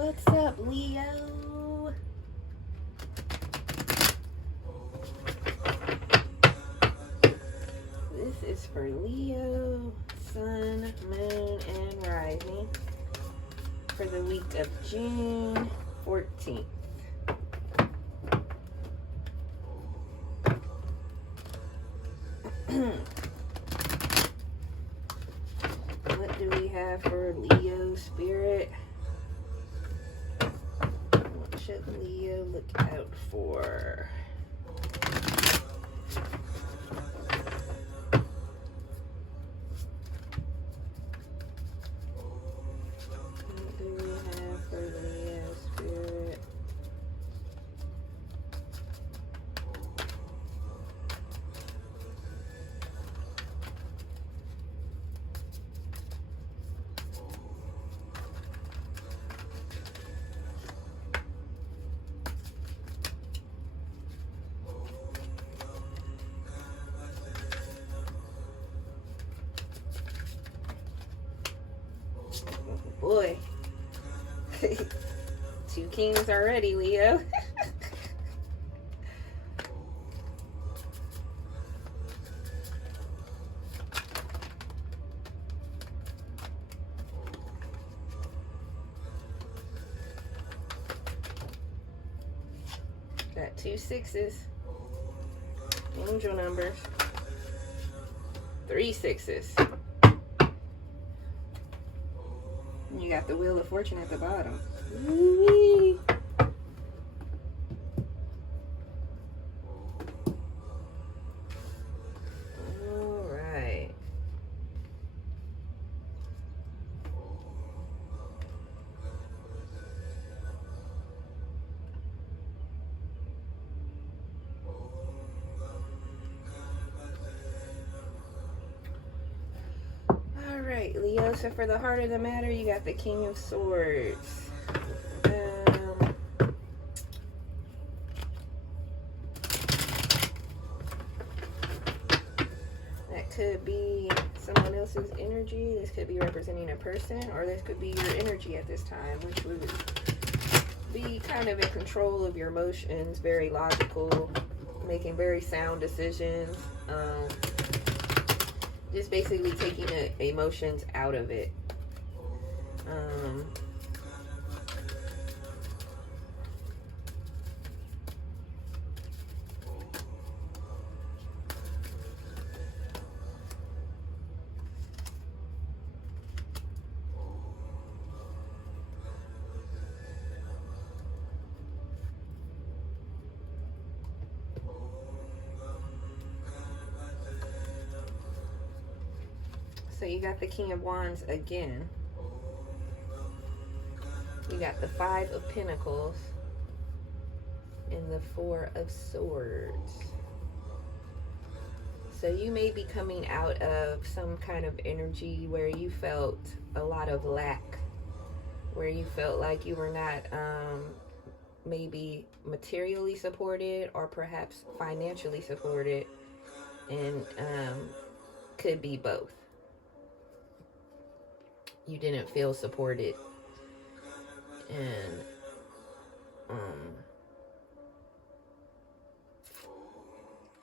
What's up, Leo? This is for Leo, Sun, Moon, and Rising for the week of June 14th. What do we have for Leo Spirit? What should Leo look out for? What do we have for Leo Spirit? Boy, 2 kings already, Leo. Got 2 6s, angel numbers, 3 6s. You got the Wheel of Fortune at the bottom. Woo-wee. All right. All right, Leo. So for the heart of the matter, you got the King of Swords. That could be someone else's energy. This could be representing a person, or this could be your energy at this time, which would be kind of in control of your emotions, very logical, making very sound decisions. Just basically taking the emotions out of it. So you got the King of Wands again. You got the 5 of Pentacles and the 4 of Swords. So you may be coming out of some kind of energy where you felt a lot of lack, where you felt like you were not maybe materially supported or perhaps financially supported, and could be both. You didn't feel supported, and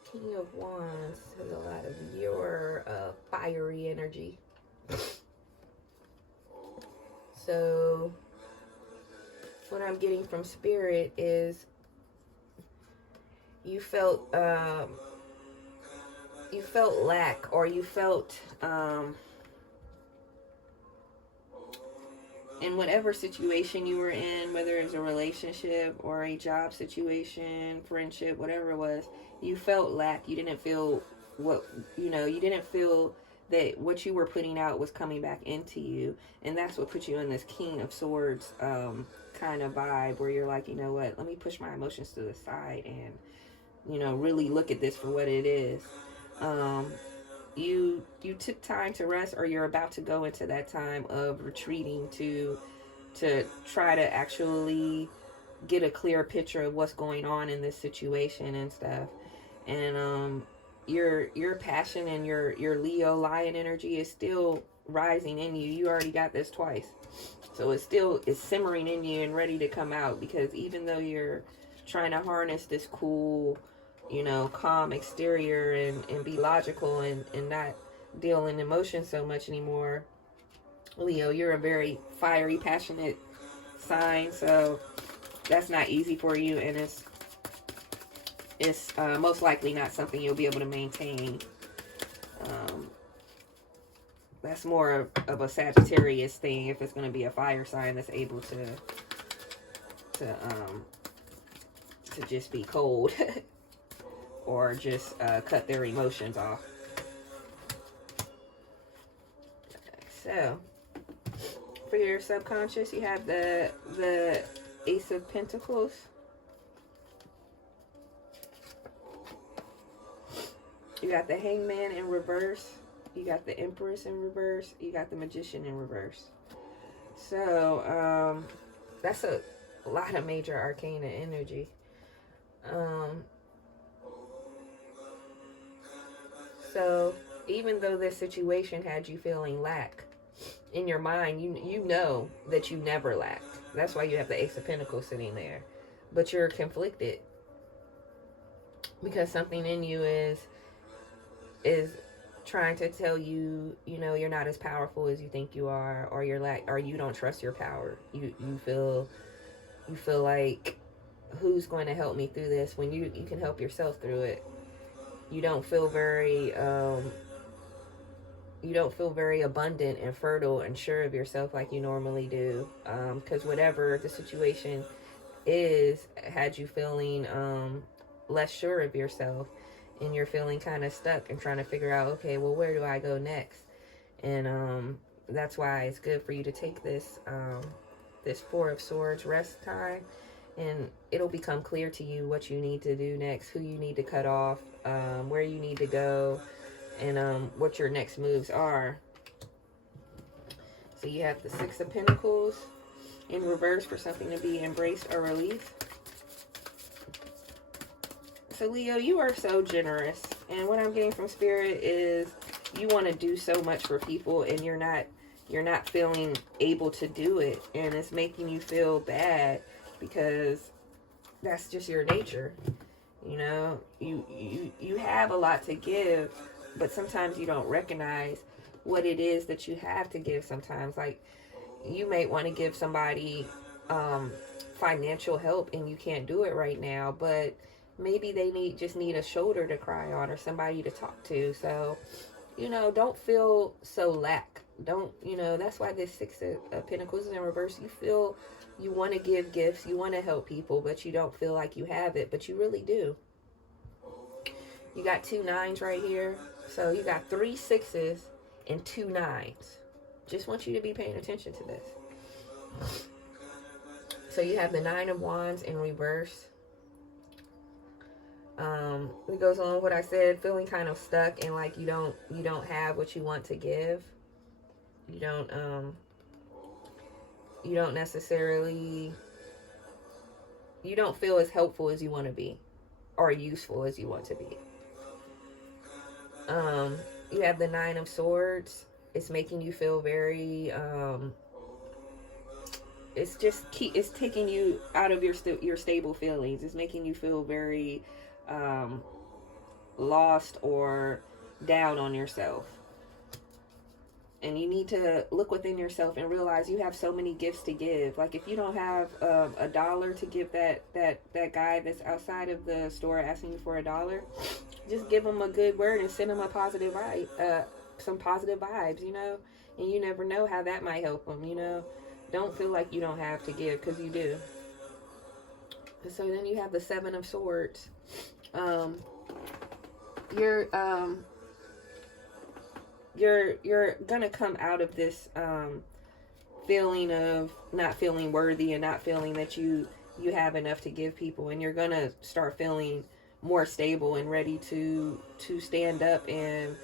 King of Wands has a lot of your fiery energy. So what I'm getting from Spirit is you felt lack, or you felt in whatever situation you were in, whether it was a relationship or a job situation, friendship, whatever it was, you felt lack. You didn't feel you didn't feel that what you were putting out was coming back into you. And that's what put you in this King of Swords kind of vibe, where you're like, you know what, let me push my emotions to the side and, really look at this for what it is. You took time to rest, or you're about to go into that time of retreating to try to actually get a clear picture of what's going on in this situation and stuff. And your passion and your Leo lion energy is still rising in you. You already got this twice. So it's simmering in you and ready to come out, because even though you're trying to harness this cool, calm exterior and be logical and not deal in emotion so much anymore, Leo, you're a very fiery, passionate sign. So that's not easy for you, and it's most likely not something you'll be able to maintain. That's more of a Sagittarius thing if it's going to be a fire sign that's able to just be cold or just cut their emotions off. So for your subconscious, you have the Ace of Pentacles. You got the Hangman in reverse. You got the Empress in reverse. You got the Magician in reverse. So, that's a lot of major arcana energy. So, even though this situation had you feeling lack, in your mind, you know that you never lacked. That's why you have the Ace of Pentacles sitting there. But you're conflicted. Because something in you is trying to tell you, you're not as powerful as you think you are, or or you don't trust your power. You feel like, who's going to help me through this when you can help yourself through it. You don't feel very abundant and fertile and sure of yourself like you normally do, because whatever the situation is had you feeling less sure of yourself. And you're feeling kind of stuck and trying to figure out, okay, well, where do I go next? And that's why it's good for you to take this this Four of Swords rest time, and it'll become clear to you what you need to do next, who you need to cut off, where you need to go, and what your next moves are. So you have the Six of Pentacles in reverse for something to be embraced or released. So Leo, you are so generous, and what I'm getting from Spirit is you want to do so much for people, and you're not feeling able to do it, and it's making you feel bad because that's just your nature. You have a lot to give, but sometimes you don't recognize what it is that you have to give. Sometimes, like, you may want to give somebody financial help and you can't do it right now, but maybe they just need a shoulder to cry on or somebody to talk to. So, don't feel so lack. That's why this Six of Pentacles is in reverse. You feel you want to give gifts, you want to help people, but you don't feel like you have it, but you really do. You got 2 9s right here. So you got 3 6s and 2 9s. Just want you to be paying attention to this. So you have the 9 of Wands in reverse. It goes on what I said, feeling kind of stuck and like you don't have what you want to give. You don't necessarily, you don't feel as helpful as you want to be or useful as you want to be. You have the 9 of Swords. It's making you feel very it's taking you out of your stable feelings. It's making you feel very lost or down on yourself. And you need to look within yourself and realize you have so many gifts to give. Like, if you don't have $1 to give that guy that's outside of the store asking you for $1, just give him a good word and send him a positive vibe, some positive vibes, and you never know how that might help him. Don't feel like you don't have to give, because you do. So then you have the 7 of Swords. You're gonna come out of this feeling of not feeling worthy and not feeling that you have enough to give people, and you're gonna start feeling more stable and ready to stand up and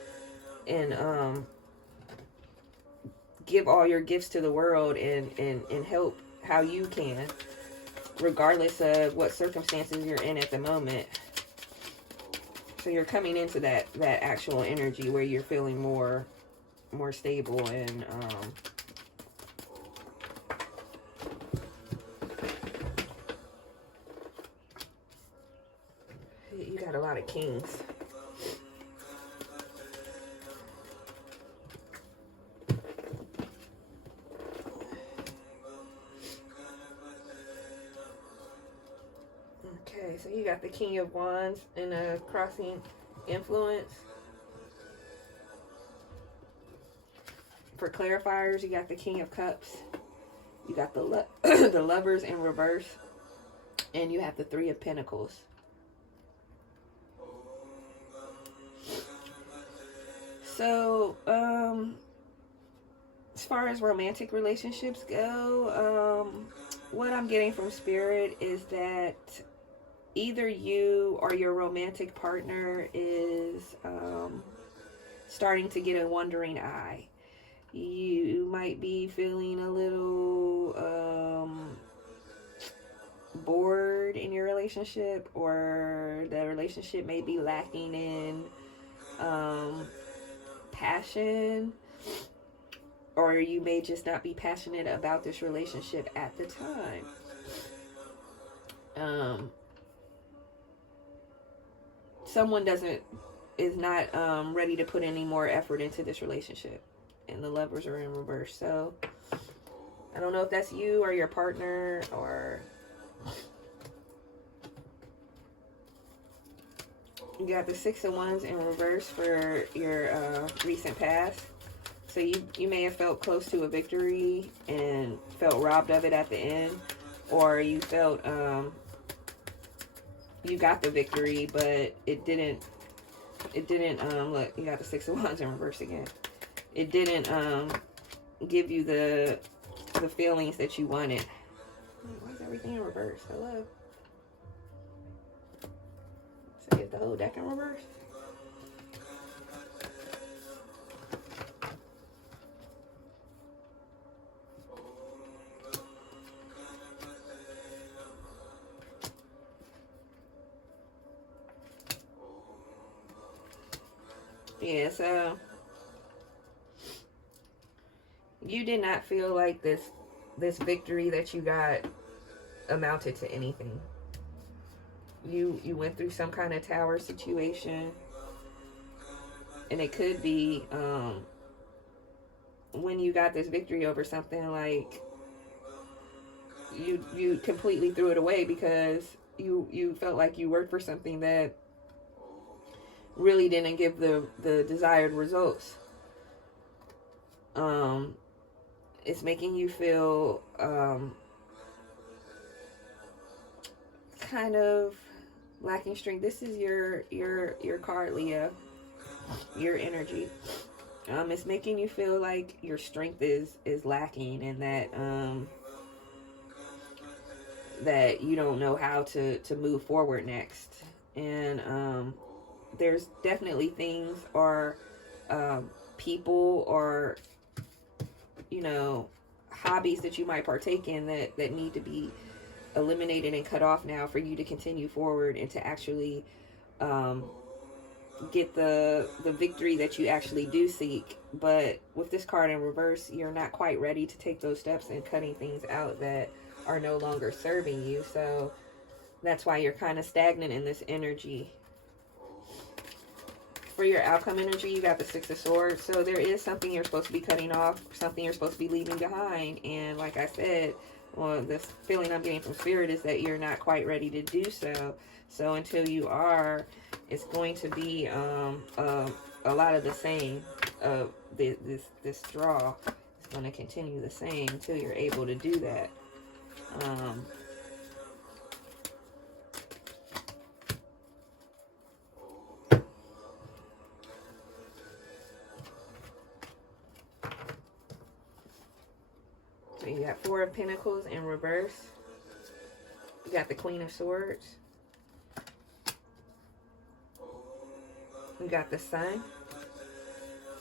give all your gifts to the world and help how you can, regardless of what circumstances you're in at the moment. So you're coming into that actual energy where you're feeling more more stable, and you got a lot of kings. Okay, so you got the King of Wands in a crossing influence. For clarifiers, you got the King of Cups. You got the the Lovers in reverse. And you have the Three of Pentacles. So, as far as romantic relationships go, what I'm getting from Spirit is that either you or your romantic partner is starting to get a wandering eye. You might be feeling a little bored in your relationship, or the relationship may be lacking in passion, or you may just not be passionate about this relationship at the time. Someone is not ready to put any more effort into this relationship, and the Lovers are in reverse. So I don't know if that's you or your partner, or you got the Six of Wands in reverse for your recent past. So you may have felt close to a victory and felt robbed of it at the end, or you felt you got the victory, but it didn't look, you got the Six of Wands in reverse again. It didn't give you the feelings that you wanted. Why is everything in reverse? Hello? So get the whole deck in reverse. Yeah, so you did not feel like this victory that you got amounted to anything. You went through some kind of tower situation, and it could be when you got this victory over something, like you completely threw it away because you felt like you worked for something that really didn't give the desired results. It's making you feel kind of lacking strength. This is your card, Leo. Your energy. It's making you feel like your strength is lacking, and that you don't know how to move forward next. And there's definitely things or people or hobbies that you might partake in that need to be eliminated and cut off now for you to continue forward and to actually get the victory that you actually do seek. But with this card in reverse, you're not quite ready to take those steps and cutting things out that are no longer serving you. So that's why you're kind of stagnant in this energy. For your outcome energy, you got the Six of Swords. So there is something you're supposed to be cutting off, something you're supposed to be leaving behind. And like I said, well, this feeling I'm getting from Spirit is that you're not quite ready to do so. So until you are, it's going to be a lot of the same. This draw is going to continue the same until you're able to do that. So you got Four of Pentacles in reverse. You got the Queen of Swords. You got the Sun.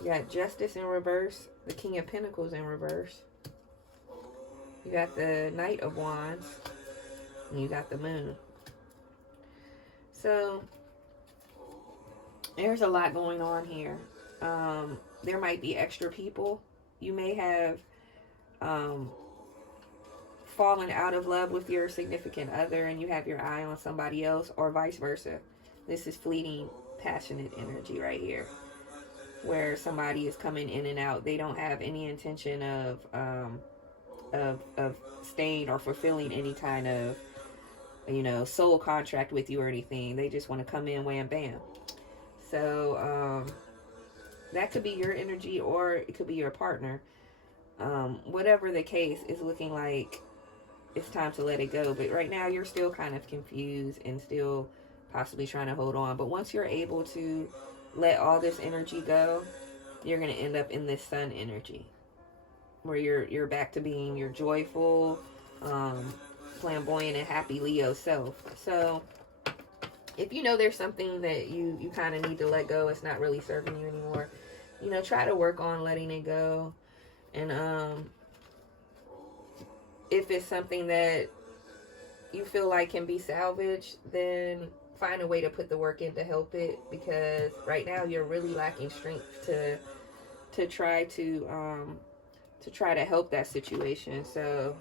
You got Justice in reverse. The King of Pentacles in reverse. You got the Knight of Wands. And you got the Moon. So there's a lot going on here. There might be extra people. You may have fallen out of love with your significant other and you have your eye on somebody else, or vice versa. This is fleeting, passionate energy right here, where somebody is coming in and out. They don't have any intention of staying or fulfilling any kind of, you know, soul contract with you or anything. They just want to come in, wham, bam. So that could be your energy, or it could be your partner. Whatever the case, is looking like it's time to let it go. But right now you're still kind of confused and still possibly trying to hold on. But once you're able to let all this energy go, you're going to end up in this sun energy, where you're back to being your joyful, flamboyant and happy Leo self. So if you know there's something that you kind of need to let go, it's not really serving you anymore, you know, try to work on letting it go. And if it's something that you feel like can be salvaged, then find a way to put the work in to help it, because right now you're really lacking strength to try to help that situation. So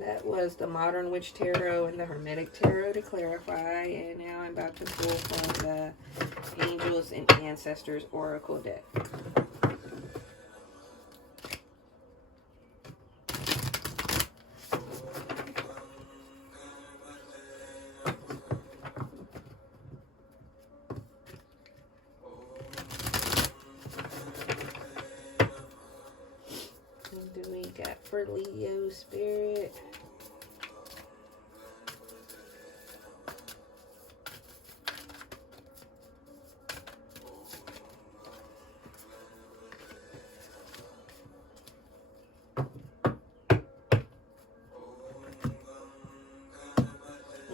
that was the Modern Witch Tarot and the Hermetic Tarot to clarify. And now I'm about to pull from the Angels and Ancestors Oracle deck. What do we got for Leo Spirit?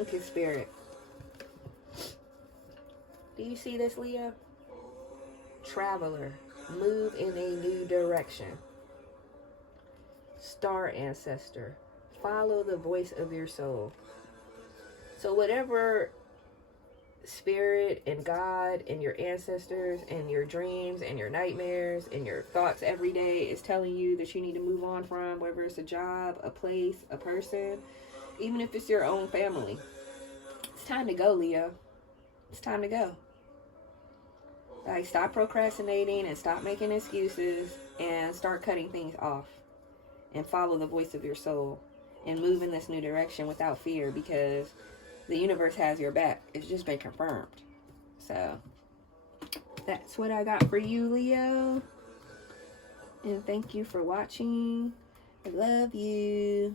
Okay, Spirit. Do you see this, Leo? Traveler. Move in a new direction. Star Ancestor. Follow the voice of your soul. So whatever Spirit and God and your ancestors and your dreams and your nightmares and your thoughts every day is telling you that you need to move on from, whether it's a job, a place, a person, even if it's your own family, it's time to go, Leo. It's time to go. Like, stop procrastinating and stop making excuses and start cutting things off and follow the voice of your soul and move in this new direction without fear, because the universe has your back. It's just been confirmed. So that's what I got for you, Leo. And thank you for watching. I love you.